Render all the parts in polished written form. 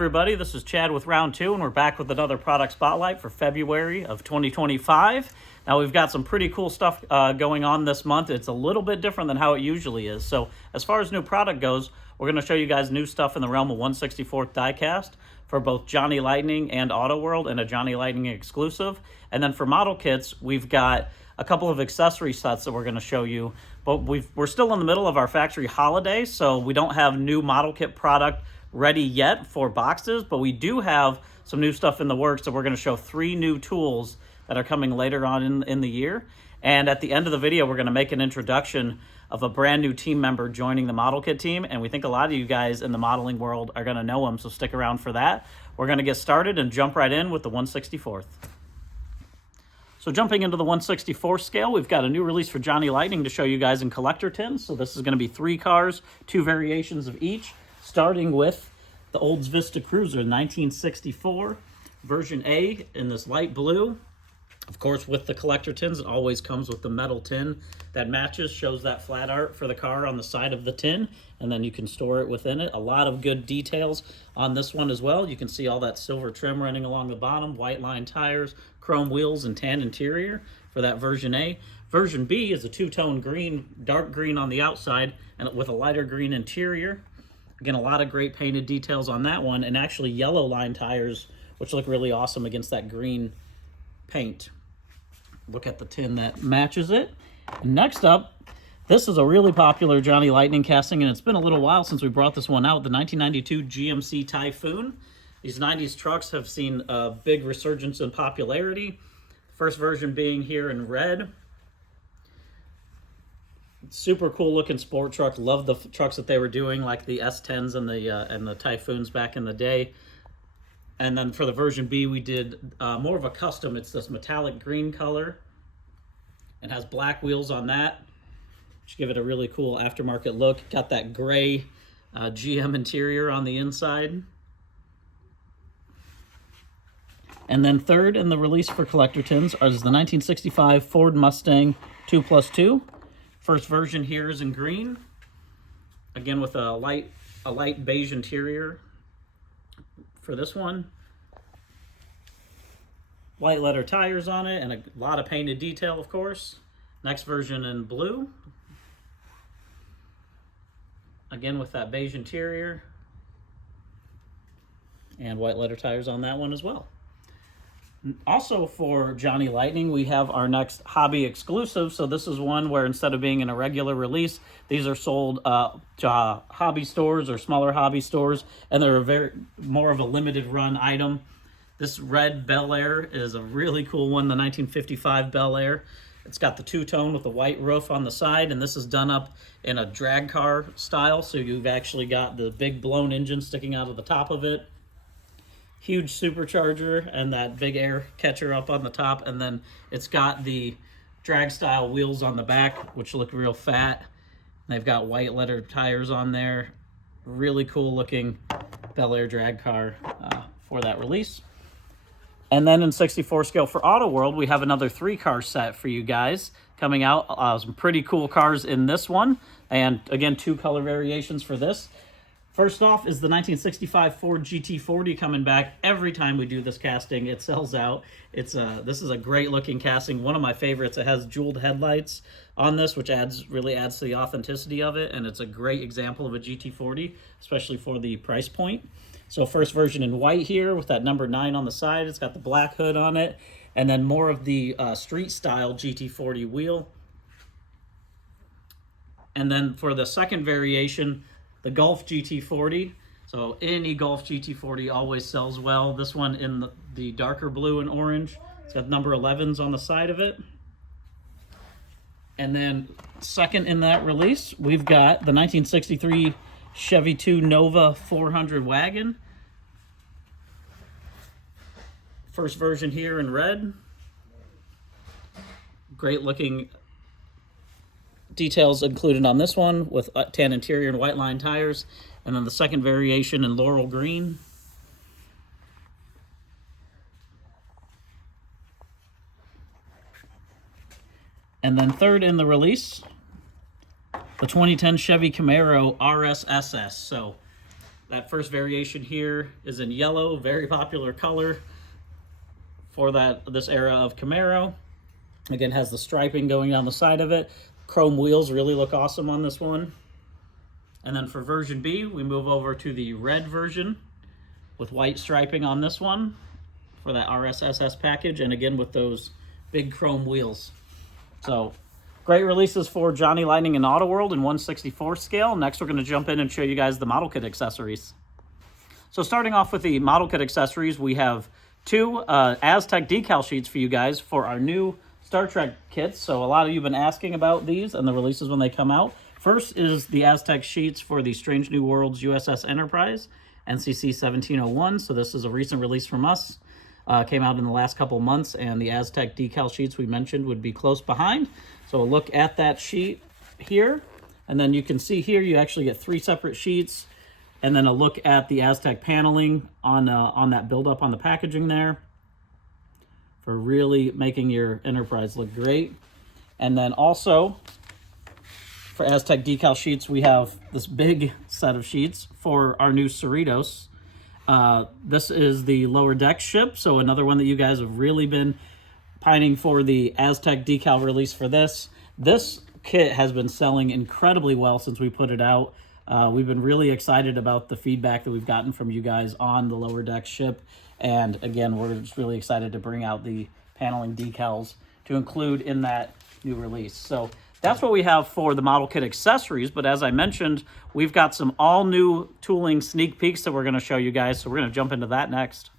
everybody, this is Chad with Round 2, and we're back with another product spotlight for February of 2025. Now, we've got some pretty cool stuff going on this month. It's a little bit different than how it usually is. So, as far as new product goes, we're going to show you guys new stuff in the realm of 1/64th diecast for both Johnny Lightning and Auto World, and a Johnny Lightning exclusive. And then for model kits, we've got a couple of accessory sets that we're going to show you. But we're still in the middle of our factory holiday, so we don't have new model kit product ready yet for boxes, but we do have some new stuff in the works. So we're going to show 3 new tools that are coming later on in the year. And at the end of the video, we're going to make an introduction of a brand new team member joining the model kit team. And we think a lot of you guys in the modeling world are going to know him, so stick around for that. We're going to get started and jump right in with the 1/64th. So jumping into the 1/64th scale, we've got a new release for Johnny Lightning to show you guys in collector tins. So this is going to be 3 cars, 2 variations of each, starting with the Olds Vista Cruiser 1964 version A in this light blue. Of course, with the collector tins, it always comes with the metal tin that matches, shows that flat art for the car on the side of the tin, and then you can store it within it. A lot of good details on this one as well. You can see all that silver trim running along the bottom, white line tires, chrome wheels, and tan interior for that version A. Version B is a 2-tone green, dark green on the outside, and with a lighter green interior. Again, a lot of great painted details on that one, and actually yellow line tires, which look really awesome against that green paint. Look at the tin that matches it. Next up, this is a really popular Johnny Lightning casting, and it's been a little while since we brought this one out, the 1992 GMC Typhoon. These 90s trucks have seen a big resurgence in popularity. First version being here in red. Super cool looking sport truck. Love the trucks that they were doing, like the S10s and the Typhoons back in the day. And then for the version B, we did more of a custom. It's this metallic green color. It has black wheels on that, which give it a really cool aftermarket look. Got that gray GM interior on the inside. And then third in the release for collector tins is the 1965 Ford Mustang 2+2. First version here is in green, again with a light beige interior for this one. White letter tires on it and a lot of painted detail, of course. Next version in blue, again with that beige interior and white letter tires on that one as well. Also for Johnny Lightning, we have our next hobby exclusive. So this is one where instead of being in a regular release, these are sold to hobby stores or smaller hobby stores, and they're more of a limited run item. This red Bel Air is a really cool one, the 1955 Bel Air. It's got the 2-tone with the white roof on the side, and this is done up in a drag car style. So you've actually got the big blown engine sticking out of the top of it. Huge supercharger and that big air catcher up on the top, and then it's got the drag style wheels on the back, which look real fat. They've got white letter tires on there. Really cool looking Bel Air drag car for that release. And then in 64 scale for Auto World, we have another 3-car set for you guys coming out. Some pretty cool cars in this one, and again 2 color variations for this. First off is the 1965 Ford GT40 coming back. Every time we do this casting, it sells out. This is a great looking casting. One of my favorites. It has jeweled headlights on this, which really adds to the authenticity of it, and it's a great example of a GT40, especially for the price point. So first version in white here with that number 9 on the side. It's got the black hood on it, and then more of the street style GT40 wheel. And then for the second variation, the Golf GT40. So any Golf GT40 always sells well. This one in the darker blue and orange. It's got number 11s on the side of it. And then second in that release, we've got the 1963 Chevy 2 Nova 400 wagon. First version here in red. Great looking details included on this one with tan interior and white line tires, and then the second variation in laurel green. And then third in the release, the 2010 Chevy Camaro RSSS. So That first variation here is in yellow, very popular color for this era of Camaro. Again, has the striping going down the side of it. Chrome wheels really look awesome on this one. And then for version B, we move over to the red version with white striping on this one for that RSSS package, and again with those big chrome wheels. So great releases for Johnny Lightning and Auto World in 1/64 scale. Next, we're going to jump in and show you guys the model kit accessories. So starting off with the model kit accessories, we have two Aztec decal sheets for you guys for our new Star Trek kits. So a lot of you have been asking about these and the releases when they come out. First is the Aztec sheets for the Strange New Worlds USS Enterprise, NCC 1701. So this is a recent release from us. Came out in the last couple months, and the Aztec decal sheets we mentioned would be close behind. So a look at that sheet here, and then you can see here you actually get 3 separate sheets, and then a look at the Aztec paneling on that buildup on the packaging there for really making your Enterprise look great. And then also for Aztec decal sheets, we have this big set of sheets for our new Cerritos. This is the lower deck ship, so another one that you guys have really been pining for, the Aztec decal release for this. This kit has been selling incredibly well since we put it out. We've been really excited about the feedback that we've gotten from you guys on the lower deck ship, and again, we're just really excited to bring out the paneling decals to include in that new release. So that's what we have for the model kit accessories, but as I mentioned, we've got some all-new tooling sneak peeks that we're going to show you guys, so we're going to jump into that next.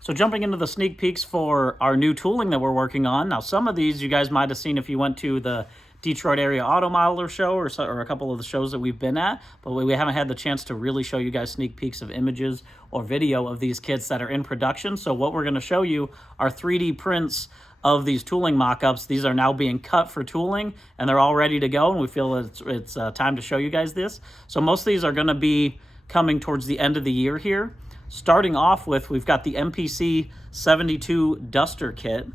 So jumping into the sneak peeks for our new tooling that we're working on. Now, some of these you guys might have seen if you went to the Detroit Area Auto Modeler show or a couple of the shows that we've been at, but we haven't had the chance to really show you guys sneak peeks of images or video of these kits that are in production. So what we're going to show you are 3D prints of these tooling mock-ups. These are now being cut for tooling, and they're all ready to go, and we feel it's time to show you guys this. So most of these are going to be coming towards the end of the year here. Starting off with, we've got the MPC 72 Duster kit.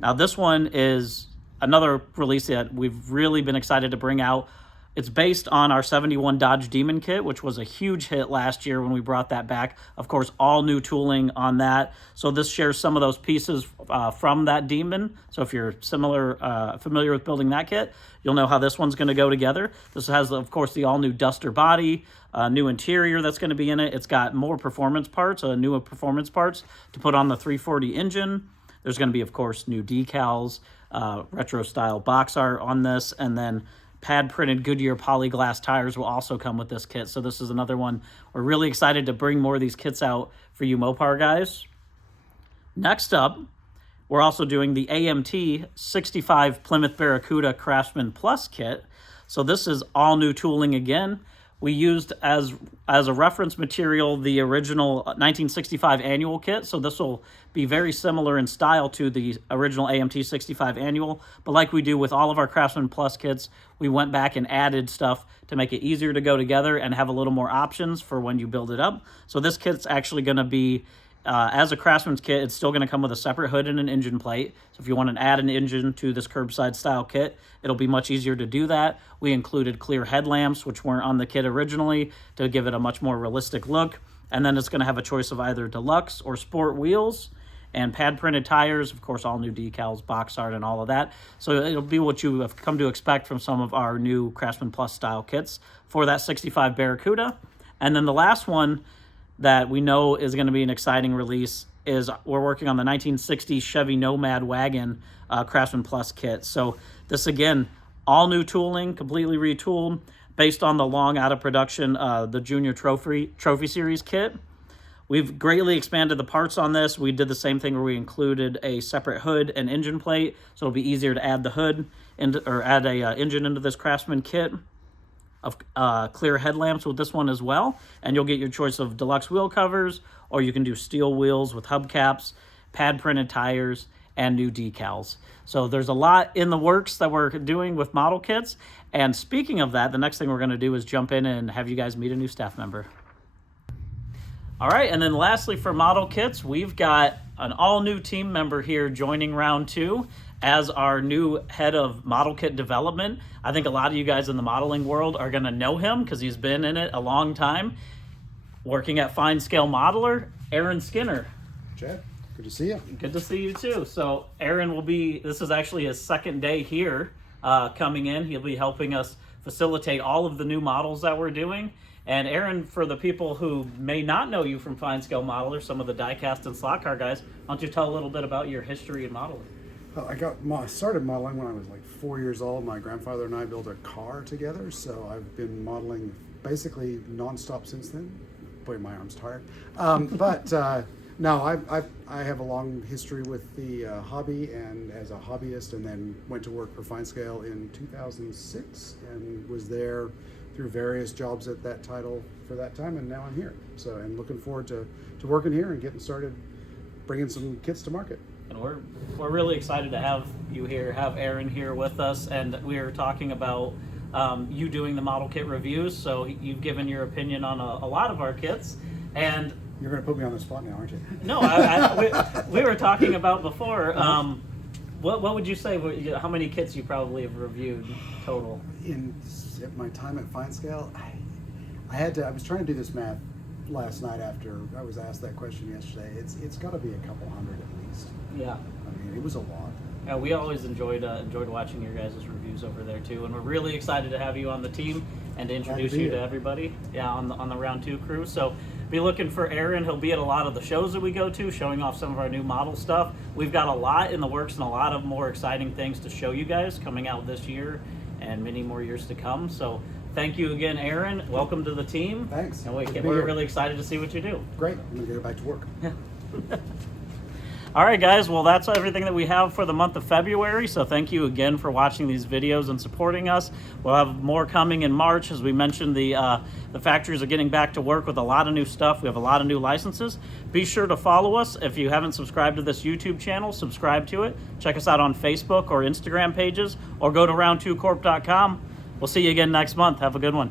Now this one is another release that we've really been excited to bring out. It's based on our 71 Dodge Demon kit, which was a huge hit last year when we brought that back. Of course, all new tooling on that. So this shares some of those pieces from that Demon. So if you're familiar with building that kit, you'll know how this one's going to go together. This has, of course, the all-new Duster body, new interior that's going to be in it. It's got more performance parts, newer performance parts to put on the 340 engine. There's going to be, of course, new decals, retro-style box art on this, and then pad-printed Goodyear polyglass tires will also come with this kit. So this is another one. We're really excited to bring more of these kits out for you Mopar guys. Next up, we're also doing the AMT 65 Plymouth Barracuda Craftsman Plus kit. So this is all new tooling again. We used as a reference material the original 1965 annual kit, so this will be very similar in style to the original AMT 65 annual, but like we do with all of our Craftsman Plus kits, we went back and added stuff to make it easier to go together and have a little more options for when you build it up. So this kit's actually going to be, as a Craftsman's kit, it's still going to come with a separate hood and an engine plate. So if you want to add an engine to this curbside style kit, it'll be much easier to do that. We included clear headlamps, which weren't on the kit originally, to give it a much more realistic look. And then it's going to have a choice of either deluxe or sport wheels and pad printed tires, of course, all new decals, box art, and all of that. So it'll be what you have come to expect from some of our new Craftsman Plus style kits for that 65 Barracuda. And then the last one that we know is going to be an exciting release is we're working on the 1960 Chevy Nomad wagon Craftsman Plus kit. So this, again, all new tooling, completely retooled, based on the long out of production, the Junior Trophy Series kit. We've greatly expanded the parts on this. We did the same thing where we included a separate hood and engine plate, so it'll be easier to add the hood or add a engine into this Craftsman kit. Of clear headlamps with this one as well, and you'll get your choice of deluxe wheel covers, or you can do steel wheels with hubcaps, pad printed tires, and new decals. So there's a lot in the works that we're doing with model kits. And speaking of that, the next thing we're going to do is jump in and have you guys meet a new staff member. All right, and then lastly for model kits, we've got an all-new team member here joining round 2 as our new head of model kit development. I think a lot of you guys in the modeling world are going to know him because he's been in it a long time. working at Fine Scale Modeler, Aaron Skinner. Chad, good to see you. Good to see you too. So Aaron will be, this is actually his second day here coming in. He'll be helping us facilitate all of the new models that we're doing. And Aaron, for the people who may not know you from Fine Scale Modeler, some of the diecast and slot car guys, why don't you tell a little bit about your history in modeling? I started modeling when I was like 4 years old. My grandfather and I built a car together, so I've been modeling basically nonstop since then. Boy, my arm's tired. No, I have a long history with the hobby and as a hobbyist, and then went to work for Fine Scale in 2006 and was there through various jobs at that title for that time, and now I'm here. So I'm looking forward to working here and getting started bringing some kits to market. And we're really excited to have you here, have Aaron here with us, and we were talking about you doing the model kit reviews, so you've given your opinion on a lot of our kits, and you're going to put me on the spot now, aren't you? No, we were talking about before. What would you say? How many kits you probably have reviewed total? In my time at Fine Scale, I was trying to do this math last night after I was asked that question yesterday. It's got to be a couple hundred at least. Yeah. I mean, it was a lot. Yeah, we always enjoyed watching your guys' reviews over there too, and we're really excited to have you on the team and to introduce you to everybody. Yeah, on the round 2 crew. So be looking for Aaron. He'll be at a lot of the shows that we go to, showing off some of our new model stuff. We've got a lot in the works and a lot of more exciting things to show you guys coming out this year and many more years to come. So thank you again, Aaron. Welcome to the team. Thanks. And we're really excited to see what you do. Great. I'm going to go back to work. Yeah. All right, guys. Well, that's everything that we have for the month of February. So thank you again for watching these videos and supporting us. We'll have more coming in March. As we mentioned, the factories are getting back to work with a lot of new stuff. We have a lot of new licenses. Be sure to follow us. If you haven't subscribed to this YouTube channel, subscribe to it. Check us out on Facebook or Instagram pages, or go to round2corp.com. We'll see you again next month. Have a good one.